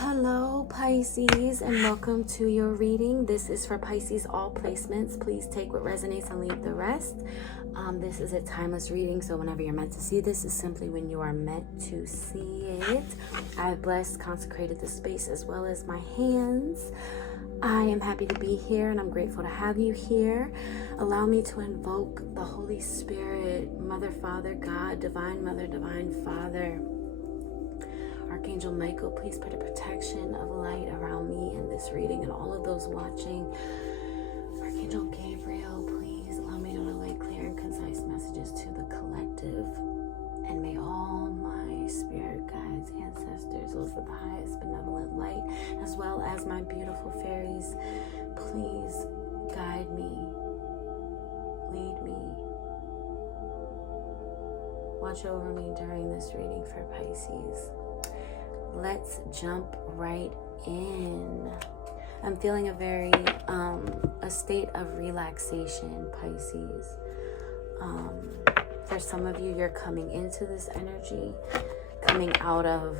Hello Pisces, and welcome to your reading. This is for Pisces all placements. Please take what resonates and leave the rest. This is a timeless reading, so whenever you're meant to see this is simply when you are meant to see it. I have blessed, consecrated the space as well as my hands. I am happy to be here and I'm grateful to have you here. Allow me to invoke the Holy Spirit, Mother, Father, God, Divine Mother, Divine Father. Archangel Michael, please put a protection of light around me in this reading and all of those watching. Archangel Gabriel, please allow me to relay clear and concise messages to the collective. And may all my spirit guides, ancestors, those with the highest benevolent light, as well as my beautiful fairies, please guide me, lead me, watch over me during this reading for Pisces. Let's jump right in. I'm feeling a state of relaxation, Pisces. For some of you, you're coming into this energy, coming out of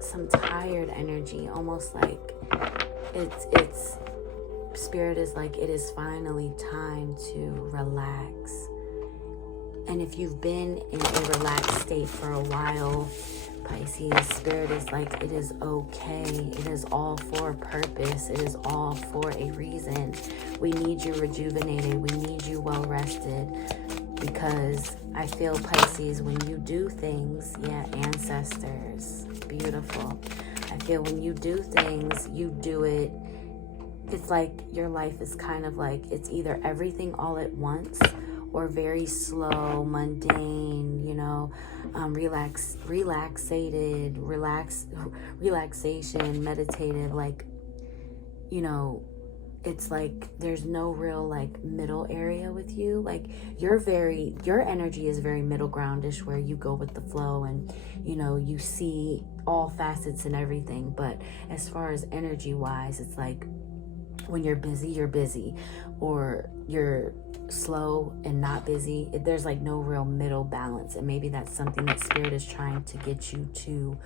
some tired energy, almost like it's spirit is like it is finally time to relax. And if you've been in a relaxed state for a while, Pisces, spirit is like, it is okay. It is all for a purpose. It is all for a reason. We need you rejuvenated. We need you well rested. Because I feel, Pisces, when you do things, ancestors, beautiful. I feel when you do things, you do it. It's like your life is kind of like, it's either everything all at once or very slow, mundane, relaxation, meditative, like, it's like there's no real like middle area with you. Like your energy is very middle groundish, where you go with the flow and you see all facets and everything. But as far as energy wise, it's like when you're busy, or you're slow and not busy. There's like no real middle balance, and maybe that's something that spirit is trying to get you to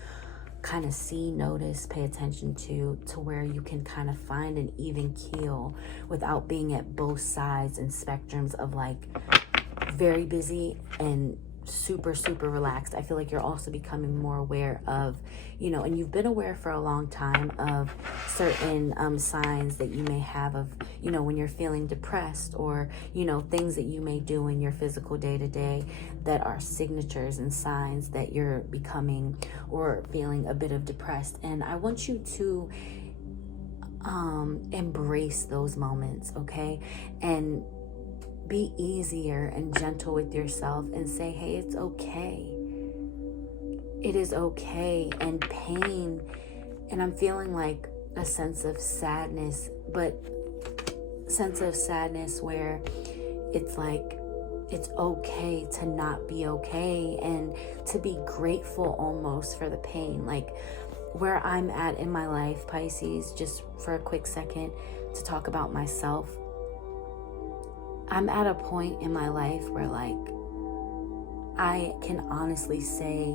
kind of see, notice, pay attention to where you can kind of find an even keel without being at both sides and spectrums of like very busy and super relaxed. I feel like you're also becoming more aware of, and you've been aware for a long time of certain signs that you may have of, when you're feeling depressed, or, things that you may do in your physical day-to-day that are signatures and signs that you're becoming or feeling a bit of depressed. And I want you to embrace those moments, okay? And be easier and gentle with yourself and say, hey, it's okay. It is okay. And pain, and I'm feeling like a sense of sadness, but sense of sadness where it's like, it's okay to not be okay, and to be grateful almost for the pain. Like where I'm at in my life, Pisces, just for a quick second to talk about myself. I'm at a point in my life where like I can honestly say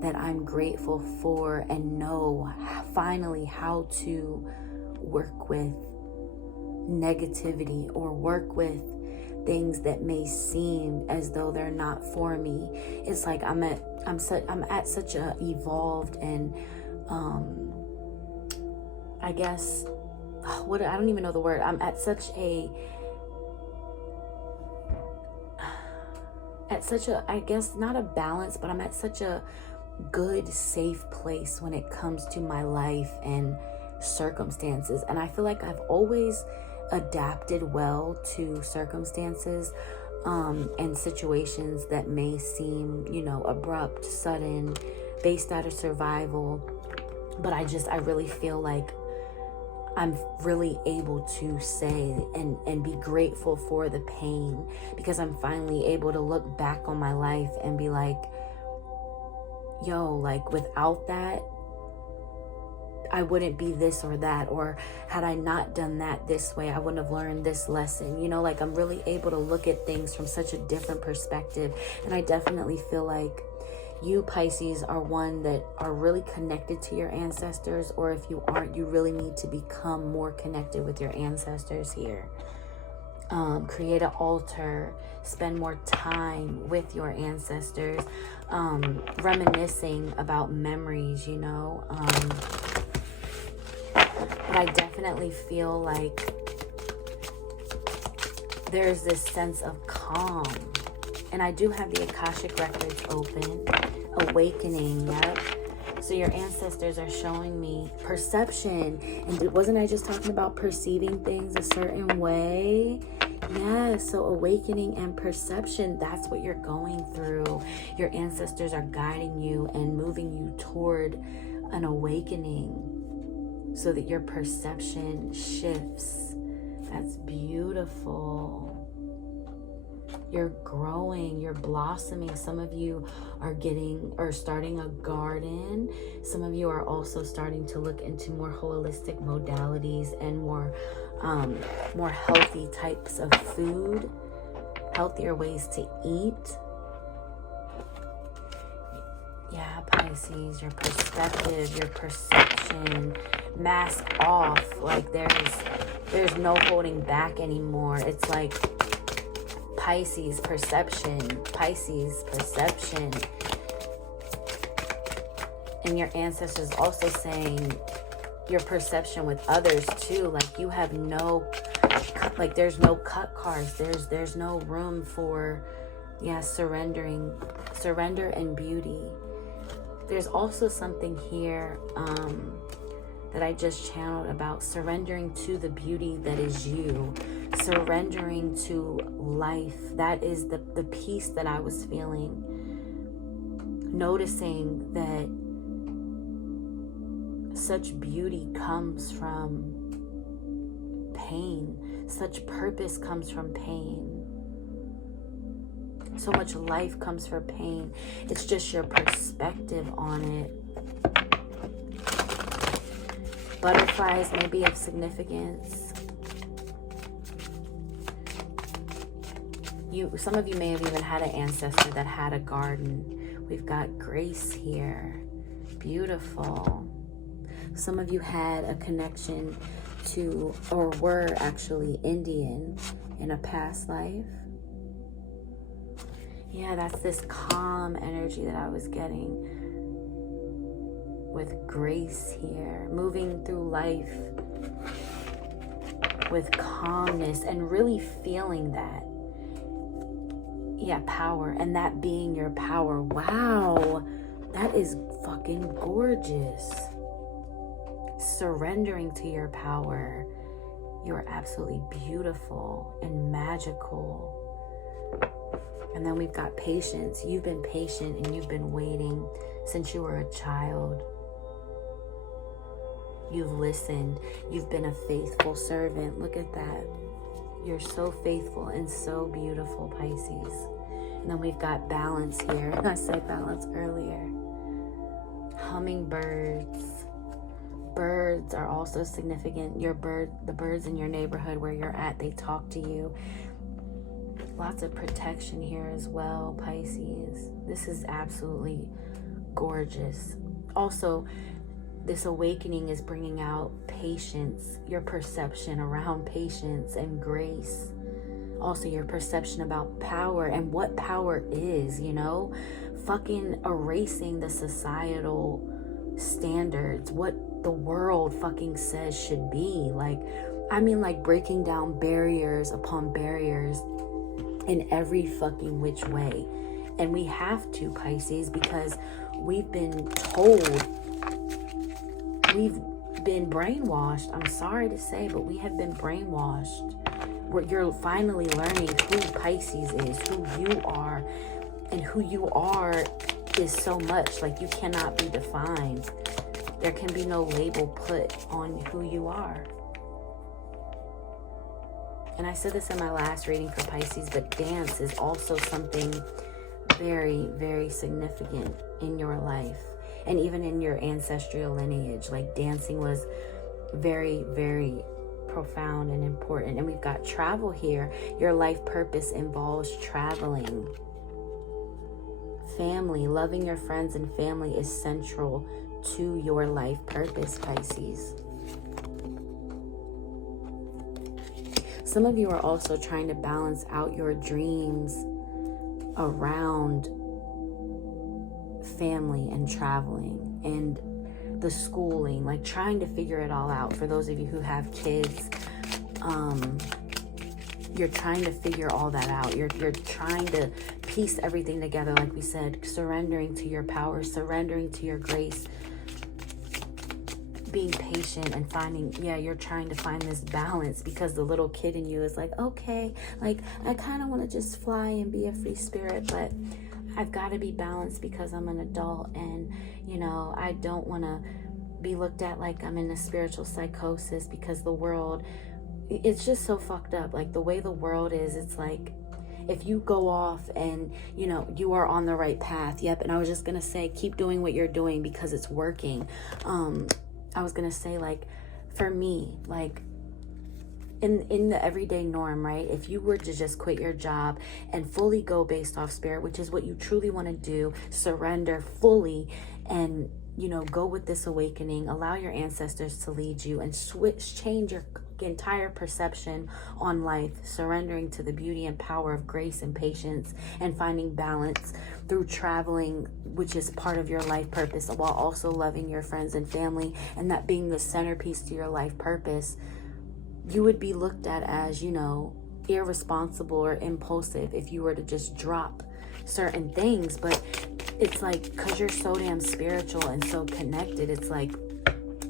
that I'm grateful for and know finally how to work with negativity, or work with things that may seem as though they're not for me. It's like I'm at such a evolved and I guess I don't even know the word. I'm at such a I guess not a balance, but I'm at such a good, safe place when it comes to my life and circumstances. And I feel like I've always adapted well to circumstances and situations that may seem, abrupt, sudden, based out of survival. But I really feel like I'm really able to say and be grateful for the pain, because I'm finally able to look back on my life and be like, yo, like without that, I wouldn't be this or that, or had I not done that this way, I wouldn't have learned this lesson. Like I'm really able to look at things from such a different perspective. And I definitely feel like, you, Pisces, are one that are really connected to your ancestors, or if you aren't, you really need to become more connected with your ancestors here. Create an altar, spend more time with your ancestors, reminiscing about memories, you know. But I definitely feel like there's this sense of calm. And I do have the Akashic Records open. Awakening, yep. So your ancestors are showing me perception. And wasn't I just talking about perceiving things a certain way? Yeah, so awakening and perception, that's what you're going through. Your ancestors are guiding you and moving you toward an awakening so that your perception shifts. That's beautiful. You're growing, you're blossoming. Some of you are starting a garden. Some of you are also starting to look into more holistic modalities and more healthy types of food, healthier ways to eat. Yeah, Pisces, your perspective, your perception, mask off. Like there's no holding back anymore. It's like Pisces perception. And your ancestors also saying your perception with others too. Like you have there's no cut cards. There's no room for, surrender and beauty. There's also something here that I just channeled about surrendering to the beauty that is you. Surrendering to life. That is the peace that I was feeling. Noticing that such beauty comes from pain. Such purpose comes from pain. So much life comes from pain. It's just your perspective on it. Butterflies may be of significance. Some of you may have even had an ancestor that had a garden. We've got Grace here. Beautiful. Some of you had a connection to, or were actually Indian in a past life. Yeah, that's this calm energy that I was getting with Grace here. Moving through life with calmness and really feeling that. Yeah, power, and that being your power. Wow, that is fucking gorgeous. Surrendering to your power. You're absolutely beautiful and magical. And then we've got patience. You've been patient and you've been waiting since you were a child. You've listened. You've been a faithful servant. Look at that. You're so faithful and so beautiful, Pisces. And then we've got balance here. I said balance earlier. Hummingbirds. Birds are also significant. The birds in your neighborhood where you're at, they talk to you. Lots of protection here as well, Pisces. This is absolutely gorgeous. Also, this awakening is bringing out patience, your perception around patience and grace. Also, your perception about power and what power is, fucking erasing the societal standards, what the world fucking says should be. Like breaking down barriers upon barriers in every fucking which way. And we have to, Pisces, because we've been told, we've been brainwashed. I'm sorry to say, but we have been brainwashed. You're finally learning who Pisces is, who you are, and who you are is so much. Like, you cannot be defined. There can be no label put on who you are. And I said this in my last reading for Pisces, but dance is also something very, very significant in your life. And even in your ancestral lineage, like dancing was very, very profound and important. And we've got travel here. Your life purpose involves traveling. family, loving your friends and family is central to your life purpose, Pisces. Some of you are also trying to balance out your dreams around family and traveling and the schooling, like trying to figure it all out. For those of you who have kids, you're trying to figure all that out. You're trying to piece everything together, like we said, surrendering to your power, surrendering to your grace, being patient and finding, you're trying to find this balance, because the little kid in you is like, okay, like I kind of want to just fly and be a free spirit, but I've got to be balanced because I'm an adult, and I don't want to be looked at like I'm in a spiritual psychosis, because the world, it's just so fucked up. Like the way the world is, it's like if you go off and you are on the right path. Yep. And I was just gonna say, keep doing what you're doing because it's working. I was gonna say, like, for me, like in the everyday norm, right? If you were to just quit your job and fully go based off spirit, which is what you truly want to do, surrender fully and go with this awakening, allow your ancestors to lead you, and change your entire perception on life, surrendering to the beauty and power of grace and patience, and finding balance through traveling, which is part of your life purpose, while also loving your friends and family, and that being the centerpiece to your life purpose. You would be looked at as, irresponsible or impulsive if you were to just drop certain things. But it's like, because you're so damn spiritual and so connected, it's like,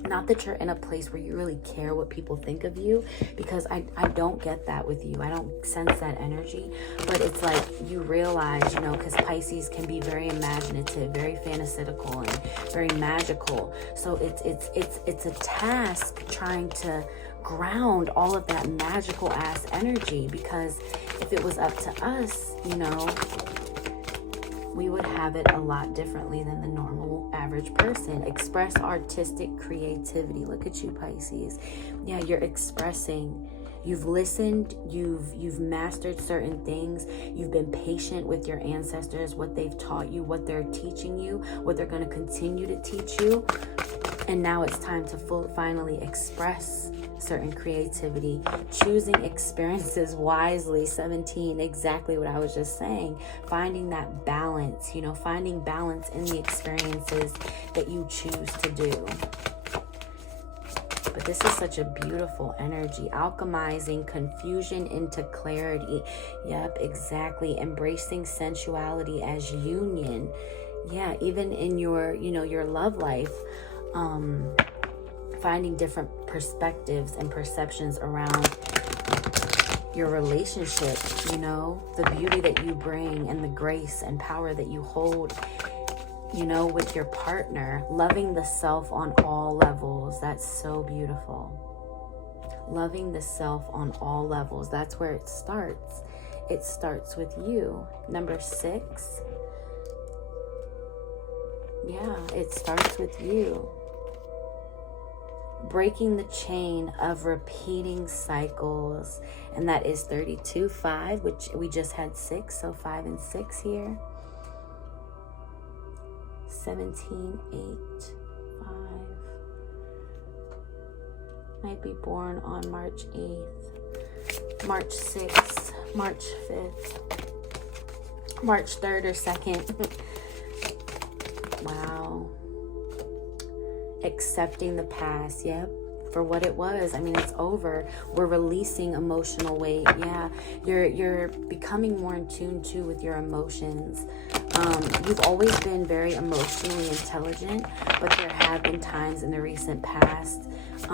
not that you're in a place where you really care what people think of you, because I don't get that with you. I don't sense that energy. But it's like you realize, because Pisces can be very imaginative, very fantastical, and very magical. So it's a task trying to ground all of that magical ass energy, because if it was up to us, we would have it a lot differently than the normal average person. Express artistic creativity. Look at you, Pisces. Yeah, you're expressing. You've listened, you've mastered certain things, you've been patient with your ancestors, what they've taught you, what they're teaching you, what they're going to continue to teach you. And now it's time to finally express certain creativity, choosing experiences wisely. 17, exactly what I was just saying. Finding that balance, finding balance in the experiences that you choose to do. But this is such a beautiful energy. Alchemizing confusion into clarity. Yep, exactly. Embracing sensuality as union. Yeah, even in your, your love life. Finding different perspectives and perceptions around your relationship, the beauty that you bring and the grace and power that you hold, with your partner. Loving the self on all levels. That's so beautiful. Loving the self on all levels. That's where it starts. It starts with you. Number 6. Yeah, it starts with you. Breaking the chain of repeating cycles, and that is 32, 5, which we just had 6, so 5 and 6 here. 17, 8, 5. Might be born on March 8th, March 6th, March 5th, March 3rd or 2nd. Wow. Accepting the past. Yep, for what it was. I mean, it's over. We're releasing emotional weight. Yeah, you're becoming more in tune too with your emotions. You've always been very emotionally intelligent, but there have been times in the recent past,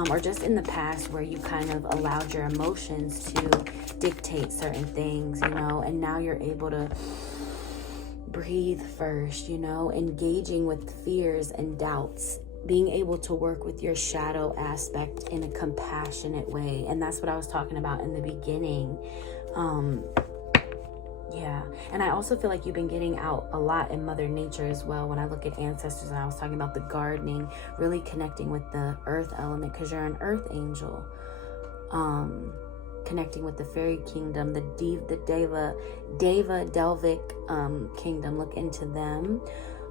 or just in the past, where you kind of allowed your emotions to dictate certain things, and now you're able to breathe first, engaging with fears and doubts, being able to work with your shadow aspect in a compassionate way. And that's what I was talking about in the beginning. Yeah. And I also feel like you've been getting out a lot in Mother Nature as well. When I look at ancestors, and I was talking about the gardening, really connecting with the earth element, because you're an earth angel. connecting with the fairy kingdom, the Deva Delvic kingdom. Look into them.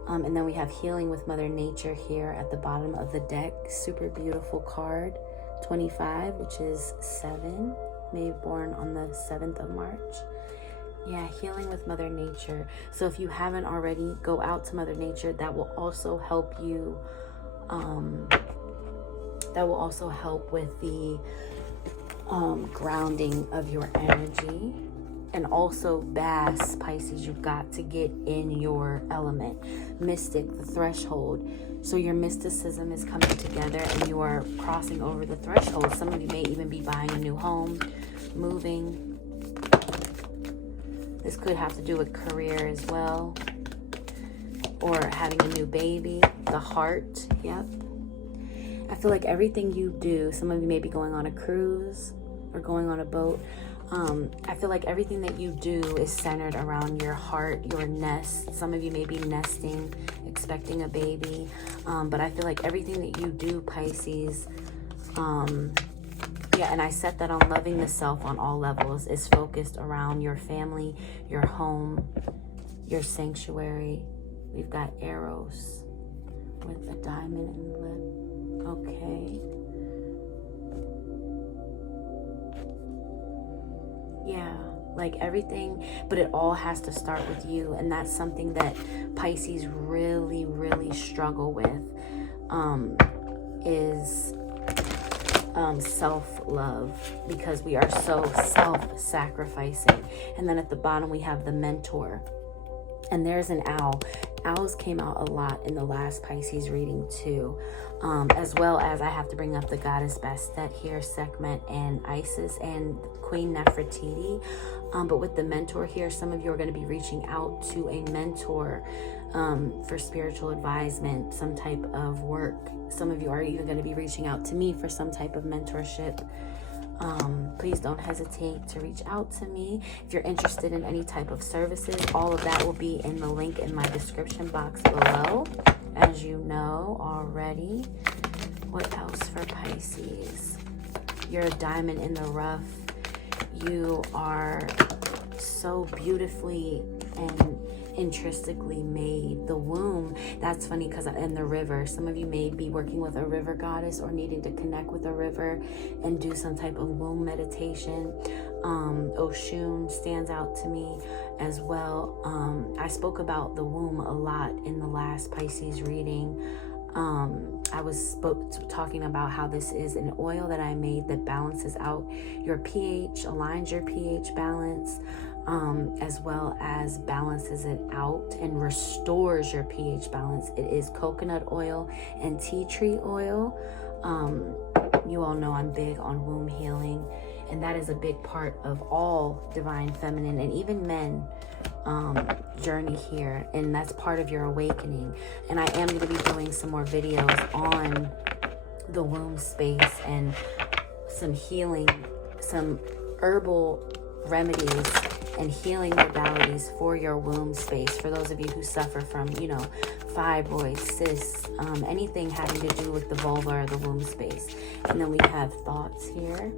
And then we have healing with Mother Nature here at the bottom of the deck. Super beautiful card. 25, which is 7. Maybe born on the 7th of March. Yeah, healing with Mother Nature. So if you haven't already, go out to Mother Nature. That will also help you. That will also help with the grounding of your energy. And also bass, Pisces, you've got to get in your element. Mystic, the threshold. So your mysticism is coming together and you are crossing over the threshold. Some of you may even be buying a new home, moving. This could have to do with career as well. Or having a new baby. The heart, yep. I feel like everything you do, some of you may be going on a cruise or going on a boat. I feel like everything that you do is centered around your heart, your nest. Some of you may be nesting, expecting a baby. But I feel like everything that you do, Pisces, yeah, and I set that on loving the self on all levels, is focused around your family, your home, your sanctuary. We've got Eros with a diamond in the lip. Okay. Yeah, like everything, but it all has to start with you. And that's something that Pisces really, really struggle with, is self-love, because we are so self-sacrificing. And then at the bottom, we have the mentor. And there's an owl. Owls came out a lot in the last Pisces reading too. As well as I have to bring up the goddess Bastet here, Sekhmet and Isis and Queen Nefertiti. But with the mentor here, some of you are going to be reaching out to a mentor for spiritual advisement, some type of work. Some of you are even going to be reaching out to me for some type of mentorship. Please don't hesitate to reach out to me. If you're interested in any type of services, all of that will be in the link in my description box below, as you know already. What else for Pisces? You're a diamond in the rough. You are so beautifully and intrinsically made. The womb, that's funny because in the river, some of you may be working with a river goddess or needing to connect with a river and do some type of womb meditation. Oshun stands out to me as well. I spoke about the womb a lot in the last Pisces reading. I was talking about how this is an oil that I made that balances out your pH, aligns your pH balance, as well as balances it out and restores your pH balance. It is coconut oil and tea tree oil. You all know I'm big on womb healing, and that is a big part of all divine feminine and even men journey here, and that's part of your awakening. And I am going to be doing some more videos on the womb space and some healing, some herbal remedies and healing modalities for your womb space, for those of you who suffer from, you know, fibroids, cysts, anything having to do with the vulva or the womb space. And then we have thoughts here.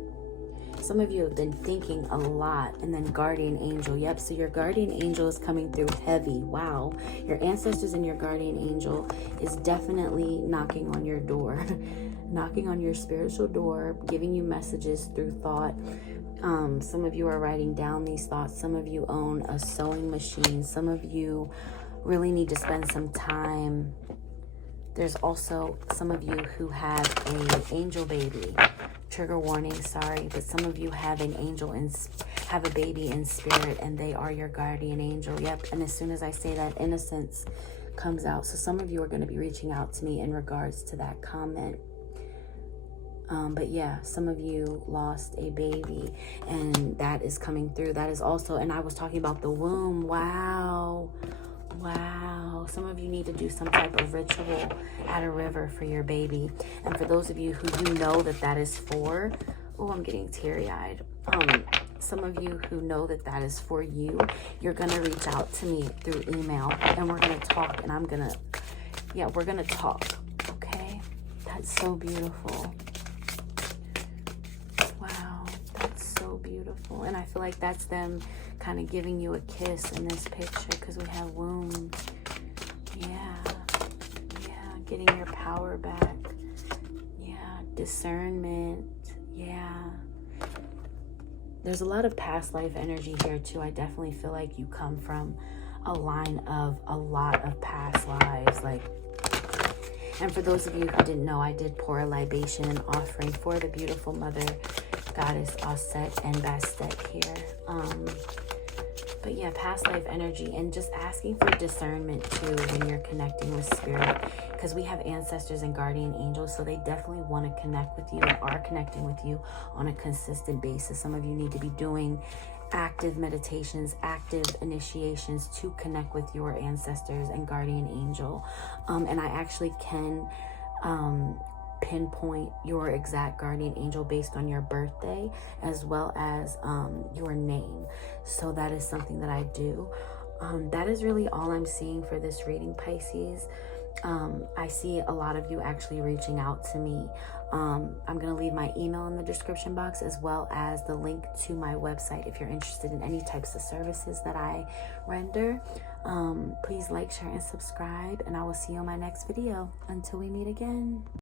Some of you have been thinking a lot. And then guardian angel. Yep, so your guardian angel is coming through heavy. Wow. Your ancestors and your guardian angel is definitely knocking on your door. Knocking on your spiritual door, giving you messages through thought. Some of you are writing down these thoughts. Some of you own a sewing machine. Some of you really need to spend some time. There's also some of you who have an angel baby. Trigger warning, sorry, but some of you have an angel and have a baby in spirit, and they are your guardian angel. Yep, and as soon as I say that, innocence comes out. So some of you are going to be reaching out to me in regards to that comment. But yeah, some of you lost a baby, and that is coming through. That is also, and I was talking about the womb. Wow. Wow. Some of you need to do some type of ritual at a river for your baby. And for those of you who you know that that is for, oh, I'm getting teary-eyed. Some of you who know that that is for you, you're going to reach out to me through email, and we're going to talk, and I'm going to, yeah, we're going to talk. Okay. That's so beautiful. Wow. That's so beautiful. and I feel like that's them kind of giving you a kiss in this picture, because we have wound. Yeah, getting your power back. Yeah, discernment. Yeah, there's a lot of past life energy here too. I definitely feel like you come from a line of a lot of past lives. Like, and for those of you who didn't know, I did pour a libation and offering for the beautiful mother goddess Aset and Bastet here. But yeah, past life energy, and just asking for discernment too when you're connecting with spirit, because we have ancestors and guardian angels, so they definitely want to connect with you and are connecting with you on a consistent basis. Some of you need to be doing active meditations, active initiations to connect with your ancestors and guardian angel. And I actually can pinpoint your exact guardian angel based on your birthday, as well as your name. So that is something that I do. That is really all I'm seeing for this reading, Pisces. I see a lot of you actually reaching out to me. I'm going to leave my email in the description box, as well as the link to my website if you're interested in any types of services that I render. Please like, share, and subscribe, and I will see you on my next video. Until we meet again.